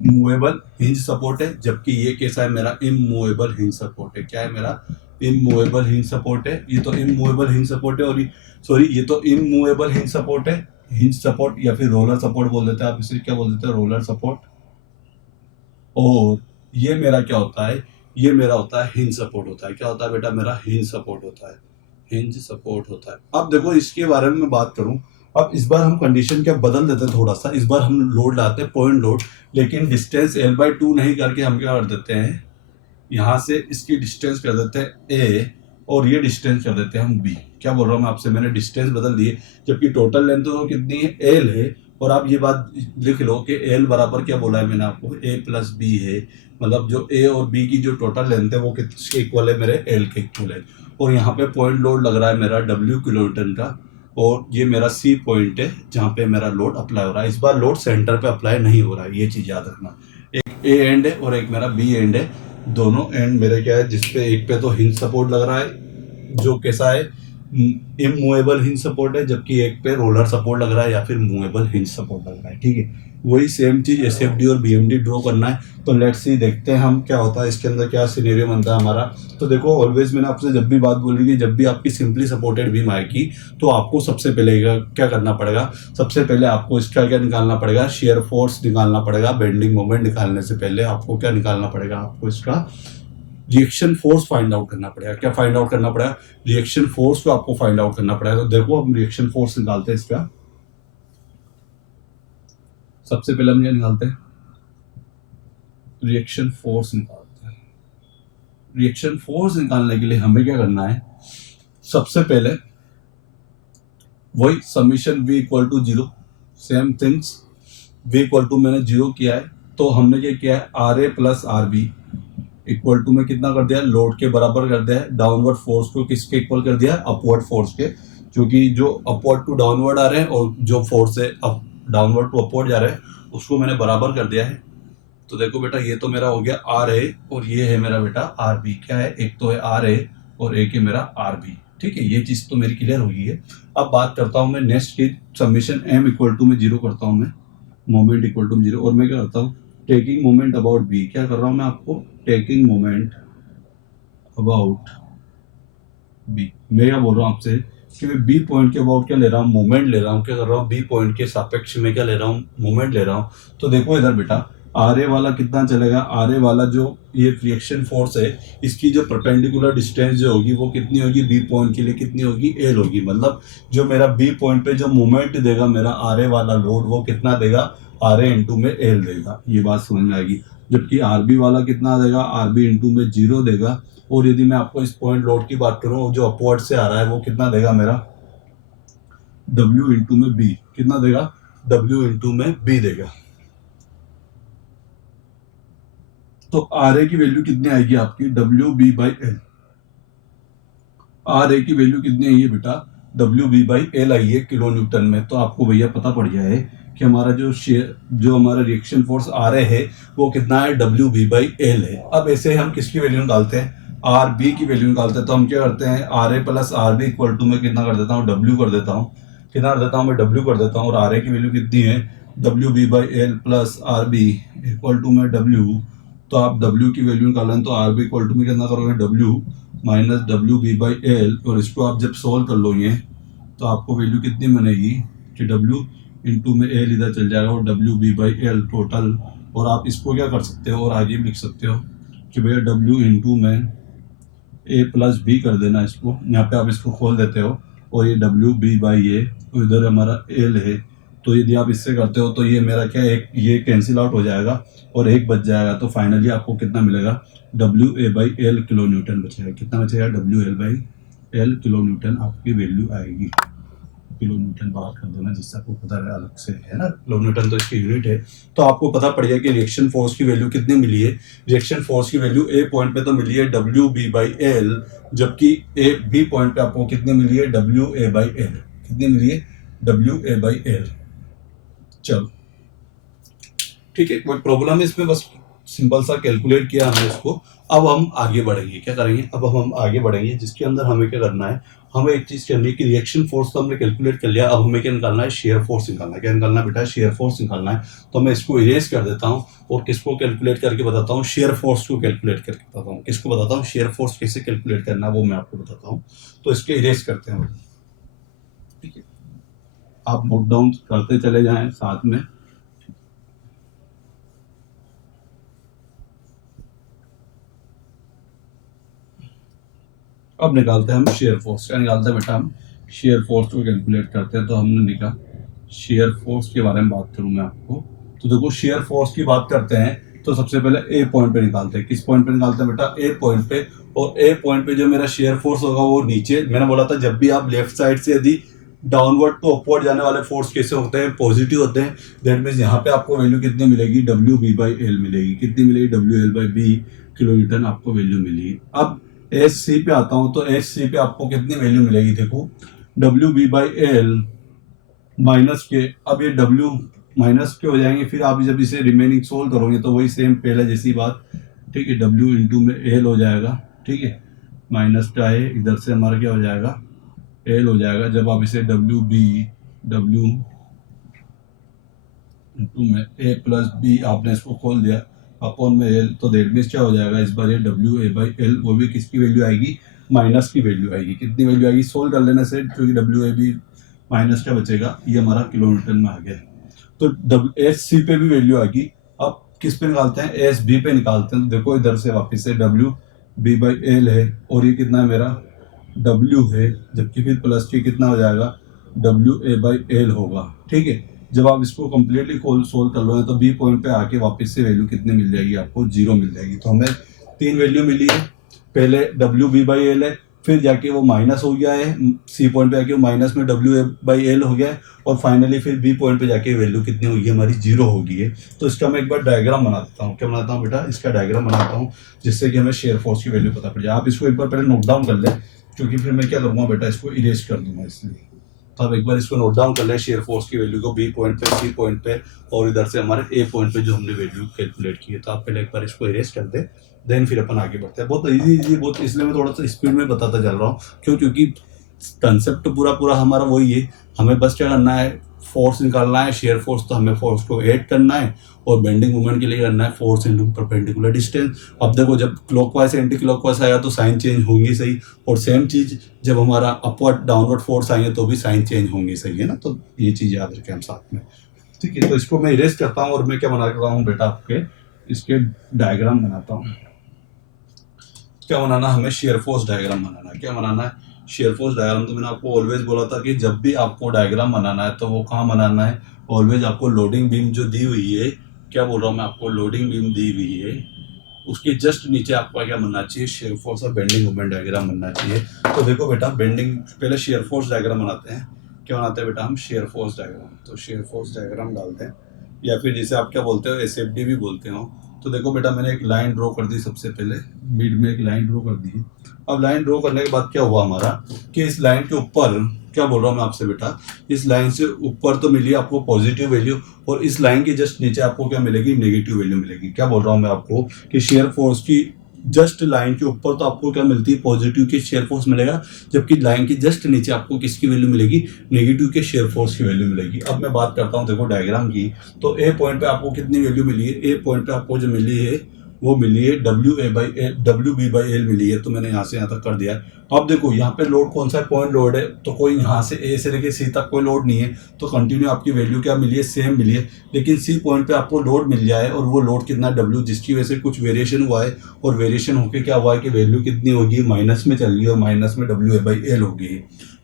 मूवेबल हिंज सपोर्ट है, जबकि ये कैसा है, मेरा इमूवेबल हिंज सपोर्ट है। क्या है, मेरा इमूवेबल हिंज सपोर्ट है। ये तो इमूवेबल हिंज सपोर्ट है, और ये तो इमूवेबल हिंज सपोर्ट है, हिंज सपोर्ट या फिर रोलर सपोर्ट बोल देते हैं आप इसे, क्या बोल देते हैं, रोलर सपोर्ट। और ये मेरा क्या होता है, ये मेरा होता है हिंज सपोर्ट होता है। क्या होता है बेटा, मेरा हिंज सपोर्ट होता है, हिंज सपोर्ट होता है। अब देखो इसके बारे में मैं बात करूं, अब इस बार हम कंडीशन क्या बदल देते हैं थोड़ा सा, इस बार हम लोड लाते हैं पॉइंट लोड, लेकिन डिस्टेंस L/2 नहीं करके हम क्या कर देते हैं, यहाँ से इसकी डिस्टेंस कर देते हैं A, और ये डिस्टेंस कर देते हैं हम b। क्या बोल रहा हूँ मैं आपसे, मैंने डिस्टेंस बदल दिए, जबकि टोटल लेंथ तो कितनी है, l है। और आप ये बात लिख लो कि l बराबर क्या बोला है मैंने आपको, a प्लस बी है। मतलब जो a और b की जो टोटल लेंथ है वो किसके इक्वल है, मेरे l के इक्वल है। और यहाँ पे पॉइंट लोड लग रहा है मेरा w किलोन्यूटन का, और ये मेरा C पॉइंट है जहाँ पे मेरा लोड अप्लाई हो रहा है। इस बार लोड सेंटर पे अप्लाई नहीं हो रहा है, ये चीज़ याद रखना। एक A एंड है और एक मेरा B एंड है। दोनों एंड मेरे क्या है, जिसपे एक पे तो हिंज सपोर्ट लग रहा है जो कैसा है, इमूवेबल हिंज सपोर्ट है, जबकि एक पे रोलर सपोर्ट लग रहा है या फिर मूवेबल हिंज सपोर्ट लग रहा है। ठीक है, वही सेम चीज SFD और BMD ड्रॉ करना है। तो लेट्स सी, देखते हैं हम क्या होता है इसके अंदर, क्या सिनेरियो बनता है हमारा। तो देखो, ऑलवेज मैंने आपसे जब भी बात बोली कि जब भी आपकी सिंपली सपोर्टेड बीम आएगी तो आपको सबसे पहले क्या करना पड़ेगा, सबसे पहले आपको इसका क्या निकालना पड़ेगा, शेयर फोर्स निकालना पड़ेगा। बेंडिंग मोमेंट निकालने से पहले आपको क्या निकालना पड़ेगा, आपको इसका रिएक्शन फोर्स फाइंड आउट करना पड़ेगा। क्या फाइंड आउट करना पड़ेगा, रिएक्शन फोर्स को आपको फाइंड आउट करना पड़ेगा। तो देखो, हम रिएक्शन फोर्स निकालते हैं इसका। सबसे पहले हम ये निकालते हैं, रिएक्शन फोर्स निकालते हैं। रिएक्शन फोर्स निकालने के लिए हमें क्या करना है, सबसे पहले वही summation V equal to 0, same things, V equal to मैंने 0 किया है। तो हमने क्या किया है, RA plus RB equal to में कितना कर दिया, लोड के बराबर कर दिया है। डाउनवर्ड फोर्स को किसके इक्वल कर दिया, अपवर्ड फोर्स के, क्योंकि जो अपवर्ड टू डाउनवर्ड आ रहे हैं और जो फोर्स है अप डाउनवर्ड टू अपवर्ड जा रहे हैं उसको मैंने बराबर कर दिया है। तो देखो बेटा, ये तो मेरा हो गया RA और ये है मेरा बेटा RB। क्या है, एक तो है RA और एक है मेरा RB। ठीक है, ये चीज तो मेरी क्लियर हो गई है। अब बात करता हूँ मैं नेक्स्ट की, सबमिशन M इक्वल टू में 0 करता हूँ मैं, मोमेंट इक्वल टू 0, और मैं क्या करता हूँ, टेकिंग मोमेंट अबाउट B। क्या कर रहा हूँ मैं आपको, टेकिंग मोमेंट अबाउट B। मैं क्या बोल रहा हूँ आपसे कि मैं B पॉइंट के अबाउट क्या ले रहा हूँ, मोमेंट ले रहा हूँ। क्या कर रहा हूँ, B पॉइंट के सापेक्ष में क्या ले रहा हूँ, मोमेंट ले रहा हूँ। तो देखो इधर बेटा, RA वाला कितना चलेगा, RA वाला जो ये रिएक्शन फोर्स है इसकी जो परपेंडिकुलर डिस्टेंस जो होगी वो कितनी होगी, B पॉइंट के लिए कितनी होगी, L होगी। मतलब जो मेरा B पॉइंट पे जो मोमेंट देगा मेरा RA वाला लोड, वो कितना देगा, RA इंटू में L देगा। ये बात समझ में आएगी। जबकि RB वाला कितना देगा, RB इंटू में 0 देगा। और यदि मैं आपको इस पॉइंट लोड की बात करूं, जो अपवर्ड से आ रहा है वो कितना देगा मेरा, W इंटू में B। कितना देगा, W इंटू में B देगा। तो RA की वैल्यू कितनी आएगी आपकी, WB बाई L। RA की वैल्यू कितनी आई है बेटा, WB बाई L आई है किलो न्यूटन में। तो आपको भैया पता पड़ गया है कि हमारा जो हमारा रिएक्शन फोर्स RA है वो कितना है, WB बाई L है। अब ऐसे हम किसकी वैल्यू निकालते हैं, RB की वैल्यू निकालते हैं। तो हम क्या करते हैं, RA plus RB equal to में कितना कर देता हूँ, W कर देता हूँ। कितना कर देता हूँ मैं, W कर देता हूँ। और RA की वैल्यू कितनी है, WB by L plus RB equal to में W। तो आप W की वैल्यू निकालें तो RB इक्वल टू में कितना करोगे, W minus WB by L। और इसको आप जब सोल्व कर लोगे तो आपको वैल्यू कितनी बनेगी कि W इंटू में L इधर चल जाएगा और WB बाई L टोटल। और आप इसको क्या कर सकते हो और आगे भी लिख सकते हो कि भैया W इंटू में A प्लस B कर देना इसको, यहाँ पे आप इसको खोल देते हो और ये WB बाई A और इधर हमारा L है। तो यदि आप इससे करते हो तो ये मेरा क्या, एक ये कैंसिल आउट हो जाएगा और एक बच जाएगा। तो फाइनली आपको कितना मिलेगा, WA by L kilo Newton बचेगा। कितना बचेगा, WL by L kilo Newton आपकी वैल्यू आएगी। किलो न्यूटन बाहर कर देना जिससे आपको पता रहे अलग से, है ना, किलो न्यूटन तो इसकी यूनिट है। तो आपको पता पड़ गया कि रिएक्शन फोर्स की वैल्यू कितनी मिली है। रिएक्शन फोर्स की वैल्यू A पॉइंट पे तो मिली है WB बाई L, जबकि B पॉइंट पे आपको कितनी मिली है, WA बाई L। कितनी मिली है, WA बाई L। चलो ठीक है, कोई प्रॉब्लम है इसमें, बस सिंपल सा कैलकुलेट किया हमने इसको। अब हम आगे बढ़ेंगे, क्या करेंगे, अब हम आगे बढ़ेंगे जिसके अंदर हमें क्या करना है, हमें एक चीज करनी है कि रिएक्शन फोर्स तो हमने कैलकुलेट कर लिया। अब हमें क्या निकालना है, शेयर फोर्स निकालना है। क्या निकालना है बेटा, शेयर फोर्स निकालना है। तो मैं इसको इरेज कर देता हूँ और किसको कैलकुलेट करके बताता हूँ, शेयर फोर्स को कैलकुलेट करके बताता हूँ। किसको बताता हूँ, शेयर फोर्स कैसे कैलकुलेट करना है वो मैं आपको बताता हूँ। तो इसके इरेज करते हैं, ठीक है, आप नोट डाउन करते चले जाएं साथ में। अब निकालते हैं हम शेयर फोर्स। क्या निकालते हैं बेटा, हम शेयर फोर्स को कैलकुलेट करते हैं। तो हमने लिखा शेयर फोर्स के बारे में बात करूं मैं आपको। तो देखो, शेयर फोर्स की बात करते हैं तो सबसे पहले ए पॉइंट पे निकालते हैं। किस पॉइंट पे निकालते हैं बेटा? ए पॉइंट पे। और ए पॉइंट पे जो मेरा शेयर फोर्स होगा वो नीचे, मैंने बोला था जब भी आप लेफ्ट साइड से यदि डाउनवर्ड टू अपवर्ड जाने वाले फोर्स कैसे होते हैं? पॉजिटिव होते हैं। दैट मीन्स यहाँ पे आपको वैल्यू कितनी मिलेगी? डब्ल्यू बी बाई एल मिलेगी। कितनी मिलेगी? W L by B kilo newton आपको वैल्यू मिलेगी। अब एस सी पे आता हूँ, तो एस सी पे आपको कितनी वैल्यू मिलेगी? देखो W B by L minus K, अब ये डब्ल्यू माइनस के हो जाएंगे, फिर आप जब इसे रिमेनिंग सोल्व करोगे तो वही सेम पहले जैसी बात, ठीक है, डब्ल्यू इंटू में एल हो जाएगा, ठीक है, माइनस का है इधर से हमारा क्या हो जाएगा? एल हो जाएगा। जब आप इसे डब्ल्यू इंटू में ए प्लस बी आपने इसको खोल दिया अपॉन में एल, तो दैट मीन्स क्या हो जाएगा? इस बार ये डब्ल्यू ए बाई एल, वो भी किसकी वैल्यू आएगी? माइनस की वैल्यू आएगी। कितनी वैल्यू आएगी? सोल्व कर लेने से, क्योंकि डब्ल्यू ए बी माइनस क्या बचेगा? ये हमारा किलो न्यूटन में आ गया। तो एस सी पे भी वैल्यू आएगी। अब किस पे निकालते हैं? एस बी पे निकालते हैं। तो देखो इधर से वापस से डब्ल्यू बी बाई एल है, और ये कितना है मेरा? डब्ल्यू है, जबकि फिर प्लस के कितना हो जाएगा? डब्ल्यू ए बाई एल होगा, ठीक है। जब आप इसको कंप्लीटली सोल्व कर लो तो बी पॉइंट पे आके वापस से वैल्यू कितनी मिल जाएगी? आपको 0 मिल जाएगी। तो हमें 3 वैल्यू मिली है। पहले डब्ल्यू बी बाई एल है, फिर जाके वो माइनस हो गया है, सी पॉइंट पे आके वो माइनस में डब्ल्यू ए बाई एल हो गया है, और फाइनली फिर बी पॉइंट पे जाके वैल्यू कितनी होगी? हमारी 0 हो गई है। तो इसका मैं एक बार डायग्राम बना देता हूँ। क्या बनाता हूँ बेटा? इसका डायग्राम बनाता हूँ, जिससे कि हमें शेयर फोर्स की वैल्यू पता पड़ जाए। आप इसको एक बार पहले नोट डाउन कर ले, क्योंकि फिर मैं क्या करूँगा बेटा? इसको इरेज कर दूंगा इसलिए। तो आप एक बार इसको नोट डाउन कर ले, शेयर फोर्स की वैल्यू को बी पॉइंट पे, सी पॉइंट पे, और इधर से हमारे ए पॉइंट पे जो हमने वैल्यू कैलकुलेट की है। तो आप पहले एक बार इसको इरेज कर दे, देन फिर अपन आगे बढ़ते हैं। बहुत इजी बहुत, इसलिए मैं थोड़ा सा स्पीड में बताता चल रहा हूँ। क्यों? क्योंकि कंसेप्ट पूरा हमारा वही है। हमें बस क्या करना है? फोर्स निकालना है, शेयर फोर्स, तो हमें फोर्स को ऐड करना है, और बेंडिंग मोमेंट के लिए करना है फोर्स इनटू परपेंडिकुलर डिस्टेंस। अब देखो जब क्लॉकवाइज एंटी क्लॉकवाइज आएगा तो साइन चेंज होंगी, सही, और सेम चीज जब हमारा अपवर्ड डाउनवर्ड फोर्स आएंगे तो भी साइन चेंज होंगी, सही है ना। तो ये चीज याद रखें हम साथ में, ठीक है। तो इसको मैं इरेज करता हूँ, और मैं क्या बना रहा हूँ बेटा? आपके इसके डायग्राम बनाता हूँ। क्या बनाना? हमें शेयर फोर्स डायग्राम बनाना है। क्या बनाना है? Shear force diagram. तो मैंने आपको ऑलवेज बोला था कि जब भी आपको डायग्राम बनाना है तो वो कहाँ बनाना है? ऑलवेज आपको लोडिंग बीम जो दी हुई है, क्या बोल रहा हूँ मैं आपको? लोडिंग बीम दी हुई है, उसके जस्ट नीचे आपका क्या बनना चाहिए? शेयर फोर्स और बेंडिंग मोमेंट डायग्राम बनना चाहिए। तो देखो बेटा, बेंडिंग पहले शेयर फोर्स डायग्राम बनाते हैं। क्या बनाते हैं बेटा हम? Shear force diagram. तो शेयर फोर्स डायग्राम डालते हैं, या फिर जिसे आप क्या बोलते हो? एसएफडी भी बोलते हो। तो देखो बेटा, मैंने एक लाइन ड्रॉ कर दी। सबसे पहले मिड में एक लाइन ड्रॉ कर दी। अब लाइन ड्रॉ करने के बाद क्या हुआ हमारा? कि इस लाइन के ऊपर, क्या बोल रहा हूँ मैं आपसे बेटा? इस लाइन से ऊपर तो मिली आपको पॉजिटिव वैल्यू, और इस लाइन के जस्ट नीचे आपको क्या मिलेगी? नेगेटिव वैल्यू मिलेगी। क्या बोल रहा हूँ मैं आपको? कि शेयर फोर्स की जस्ट लाइन के ऊपर तो आपको क्या मिलती है? पॉजिटिव की शेयर फोर्स मिलेगा, जबकि लाइन के जस्ट नीचे आपको किसकी वैल्यू मिलेगी? नेगेटिव के शेयर फोर्स की वैल्यू मिलेगी। अब मैं बात करता हूँ देखो डायग्राम की। तो ए पॉइंट पे आपको कितनी वैल्यू मिली है? ए पॉइंट पे आपको जो मिली है वो मिली है डब्ल्यू बी बाई एल मिली है। तो मैंने यहाँ से यहाँ तक कर दिया है। अब देखो यहाँ पे लोड कौन सा पॉइंट लोड है? तो कोई यहाँ से ए से लेके सी तक कोई लोड नहीं है, तो कंटिन्यू आपकी वैल्यू क्या मिली है? सेम मिली है। लेकिन सी पॉइंट पे आपको लोड मिल जाए, और वो लोड कितना? डब्ल्यू, जिसकी वजह से कुछ वेरिएशन हुआ है, और वेरिएशन होके क्या हुआ है कि वैल्यू कितनी होगी? माइनस में चल गई, और माइनस में डब्ल्यू ए बाई एल होगी।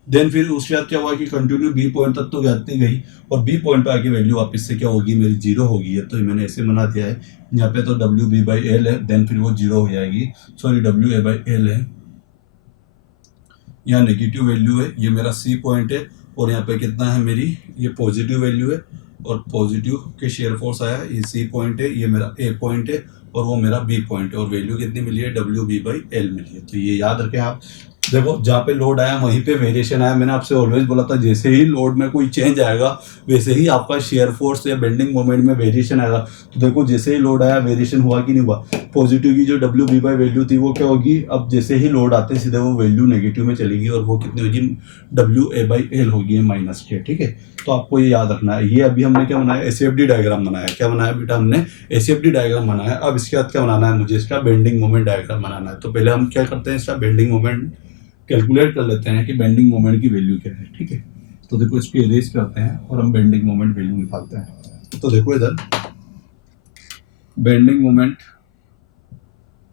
देन फिर उसके बाद क्या हुआ कि कंटिन्यू बी पॉइंट तक तो जाती गई, और बी पॉइंट पे आके वैल्यू वापस से क्या होगी? मेरी 0 होगी है। तो मैंने ऐसे बना दिया है। यहाँ पे तो डब्ल्यू बी बाई एल है, देन फिर वो 0 हो जाएगी, sorry W A by L है, यहाँ नेगेटिव वैल्यू है, ये मेरा सी पॉइंट है, और यहाँ पे कितना है मेरी? ये पॉजिटिव वैल्यू है, और पॉजिटिव के शेयर फोर्स आया, ये सी पॉइंट है, ये मेरा ए पॉइंट है, और वो मेरा बी पॉइंट है, और वैल्यू कितनी मिली है? डब्ल्यू बी बाई एल मिली है। तो ये याद रखें आप। देखो जहाँ पे लोड आया वहीं पे वेरिएशन आया। मैंने आपसे ऑलवेज बोला था जैसे ही लोड में कोई चेंज आएगा वैसे ही आपका शेयर फोर्स या बेंडिंग मोमेंट में वेरिएशन आएगा। तो देखो जैसे ही लोड आया वेरिएशन हुआ कि नहीं हुआ? पॉजिटिव की जो डब्ल्यू बी बाई वैल्यू थी वो क्या होगी? अब जैसे ही लोड आते सीधे वो वैल्यू नेगेटिव में चलेगी, और वो कितनी होगी? डब्ल्यू ए बाई एल होगी, माइनस के, ठीक है। तो आपको ये याद रखना है। ये अभी हमने क्या बनाया? एसएफडी डायग्राम बनाया। क्या बनाया बेटा हमने? एसएफडी डायग्राम बनाया। अब इसके बाद क्या बनाना है मुझे? इसका बेंडिंग मोमेंट डायग्राम बनाना है। तो पहले हम क्या करते हैं? इसका बेंडिंग मोमेंट कैलकुलेट कर लेते हैं कि बेंडिंग मोमेंट की वैल्यू क्या है, ठीक है। तो देखो इसको इरेज करते हैं, और हम बेंडिंग मोमेंट वैल्यू निकालते हैं। तो देखो इधर बेंडिंग मोमेंट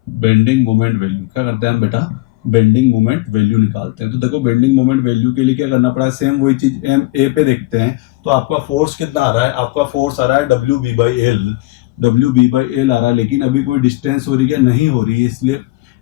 वैल्यू क्या करते हैं हम बेटा? बेंडिंग मोमेंट वैल्यू निकालते हैं। तो देखो बेंडिंग मोमेंट वैल्यू के लिए क्या करना पड़ा है? सेम वही चीज एम ए पे देखते हैं। तो आपका फोर्स कितना आ रहा है? आपका फोर्स आ रहा है W B by L, WB/L आ रहा है, लेकिन अभी कोई डिस्टेंस हो रही है नहीं हो रही है, इसलिए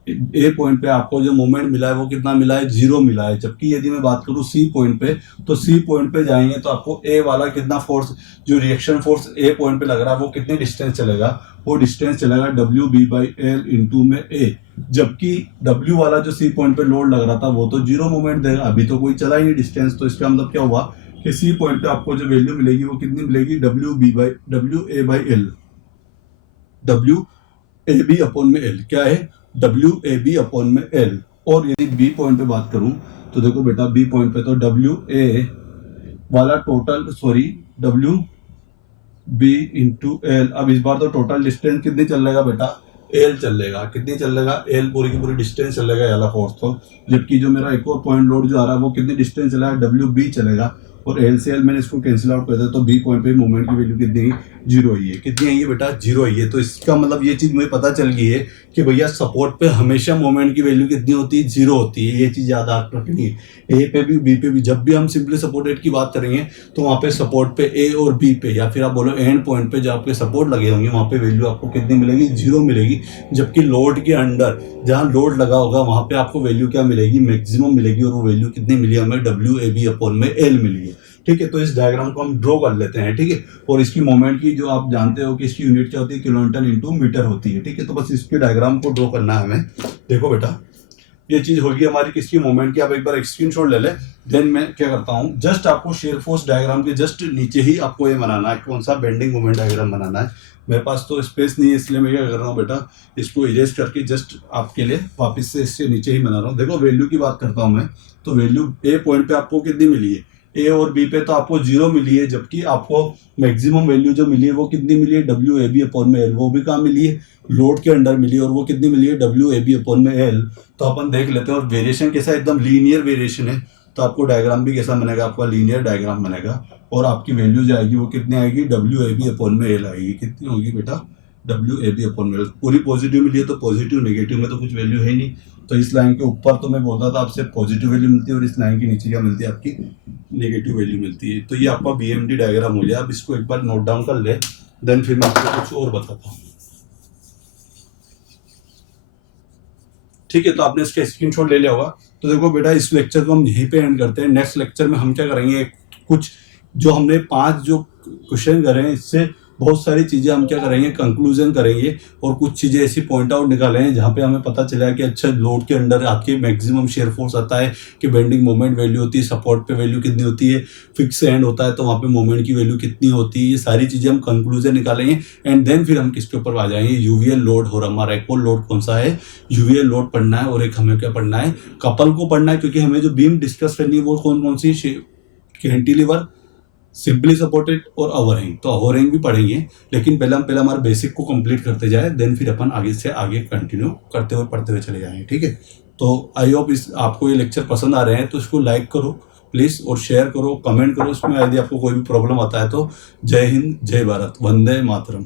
ए पॉइंट पे आपको जो मोमेंट मिला है वो कितना मिला है, 0 मिला है। जबकि यदि मैं बात करूं सी पॉइंट पे, तो सी पॉइंट पे जाएंगे तो आपको ए वाला कितना फोर्स, जो रिएक्शन फोर्स ए पॉइंट पे लग रहा है वो कितने डिस्टेंस चलेगा, वो डिस्टेंस चलेगा WB/L इंटू में ए। जबकि W वाला जो सी पॉइंट पे लोड लग रहा था वो तो 0 मोमेंट देगा, अभी तो कोई चला ही नहीं डिस्टेंस। तो इसका मतलब क्या हुआ कि सी पॉइंट पे आपको जो वैल्यू मिलेगी वो कितनी मिलेगी, WA/L, WAB अपॉन में L क्या है, WAB अपॉन में L। और यदि बी पॉइंट पे बात करूं तो देखो बेटा बी पॉइंट पे तो WA वाला total, sorry WB into L। अब इस बार तो टोटल डिस्टेंस कितनी चल लेगा बेटा, L चल लेगा। कितनी चल लेगा, L पूरी की पूरी डिस्टेंस चलेगा वाला फोर्स तो। जबकि जो मेरा एक और पॉइंट लोड जो आ रहा है वो कितनी डिस्टेंस चलेगा, WB चलेगा। और L से L मैंने इसको कैंसिल आउट कर दिया तो बी पॉइंट पे मोमेंट की वैल्यू कितनी है, 0 ही है। कितनी आई है बेटा, 0 ही है। तो इसका मतलब ये चीज मुझे पता चल गई है कि भैया सपोर्ट पे हमेशा मोमेंट की वैल्यू कितनी होती है, 0 होती है। ये चीज याद रखनी है, ए पे भी बी पे भी। जब भी हम सिंपली सपोर्टेड की बात करेंगे तो वहाँ पे सपोर्ट पे ए और बी पे, या फिर आप बोलो एंड पॉइंट पे जो आपके सपोर्ट लगे होंगे वहाँ पे वैल्यू आपको कितनी मिलेगी, 0 मिलेगी। जबकि लोड के अंडर जहाँ लोड लगा होगा वहाँ पे आपको वैल्यू क्या मिलेगी, मैक्सिमम मिलेगी। और वो वैल्यू कितनी मिली हमें, WAB अपॉन में L मिली है। ठीक है, तो इस डायग्राम को हम ड्रॉ कर लेते हैं। ठीक है, और इसकी मोमेंट की जो आप जानते हो कि इसकी यूनिट क्या होती है, किलोन्यूटन इंटू मीटर होती है। ठीक है, तो बस इसके डायग्राम को ड्रॉ करना है हमें। देखो बेटा ये चीज होगी हमारी किसकी, मोमेंट की। आप एक बार स्क्रीनशॉट ले ले। देन मैं क्या करता हूँ, जस्ट आपको शेयर फोर्स डायग्राम के जस्ट नीचे ही आपको ये बनाना है, कौन सा, बेंडिंग मोमेंट डायग्राम बनाना है। मेरे पास तो स्पेस नहीं है, इसलिए मैं क्या कर रहा हूँ बेटा, इसको इरेज करके जस्ट आपके लिए वापस से इससे नीचे ही बना रहा हूँ। देखो वैल्यू की बात करता हूँ मैं, तो वैल्यू ए पॉइंट पे आपको कितनी मिली है, ए और बी पे तो आपको 0 मिली है। जबकि आपको मैक्सिमम वैल्यू जो मिली है वो कितनी मिली है, WAB अपॉन में L। वो भी कहाँ मिली है, लोड के अंडर मिली है। और वो कितनी मिली है, WAB अपॉन में L। तो अपन देख लेते हैं। और वेरिएशन कैसा, एकदम लीनियर वेरिएशन है। तो आपको डायग्राम भी कैसा बनेगा, आपका लीनियर डायग्राम बनेगा। और आपकी वैल्यू जो आएगी वो कितनी आएगी, WAB अपॉन में L आएगी। कितनी होगी बेटा, WAB अपॉन में L। पूरी पॉजिटिव मिली है तो पॉजिटिव, नेगेटिव में तो कुछ वैल्यू है नहीं। तो इस लाइन के ऊपर तो मैं बोलता था आपसे पॉजिटिव वैल्यू मिलती है, और इस लाइन के नीचे क्या मिलती है, आपकी नेगेटिव वैल्यू मिलती है। तो ये आपका BMD डायग्राम हो गया। अब इसको एक बार नोट डाउन कर ले, देन फिर मैं आपको कुछ और बताता हूँ। ठीक है, तो आपने इसका स्क्रीनशॉट ले लिया होगा। तो देखो बेटा इस लेक्चर को हम यहीं पे एंड करते हैं। नेक्स्ट लेक्चर में हम क्या करेंगे, कुछ जो हमने 5 जो क्वेश्चन करे हैं इससे बहुत सारी चीज़ें हम क्या करेंगे, कंक्लूजन करेंगे। और कुछ चीज़ें ऐसी पॉइंट आउट निकाले हैं जहाँ पे हमें पता चला कि अच्छा लोड के अंडर आपके मैक्सिमम शेयर फोर्स आता है, कि बेंडिंग मोमेंट वैल्यू होती है, सपोर्ट पे वैल्यू कितनी होती है, फिक्स एंड होता है तो वहाँ पे मोमेंट की वैल्यू कितनी होती है। ये सारी चीज़ें हम कंक्लूजन निकालेंगे। एंड देन फिर हम किसके ऊपर आ जाएंगे, UVL लोड। और हमारा एक और लोड कौन सा है, UVL लोड पढ़ना है। और एक हमें क्या पढ़ना है, कपल को पढ़ना है। क्योंकि हमें जो बीम डिस्कस करनी है वो कौन कौन सी, कैंटिलीवर, सिंपली सपोर्टेड और ओवरहैंग। तो ओवरहैंग भी पढ़ेंगे, लेकिन पहले हमारे बेसिक को कंप्लीट करते जाए, देन फिर अपन आगे से आगे कंटिन्यू करते हुए पढ़ते हुए चले जाएंगे। ठीक है, तो आई होप आपको ये लेक्चर पसंद आ रहे हैं तो इसको लाइक करो प्लीज़, और शेयर करो, कमेंट करो। उसमें यदि आपको कोई भी प्रॉब्लम आता है तो जय हिंद, जय भारत, वंदे मातरम।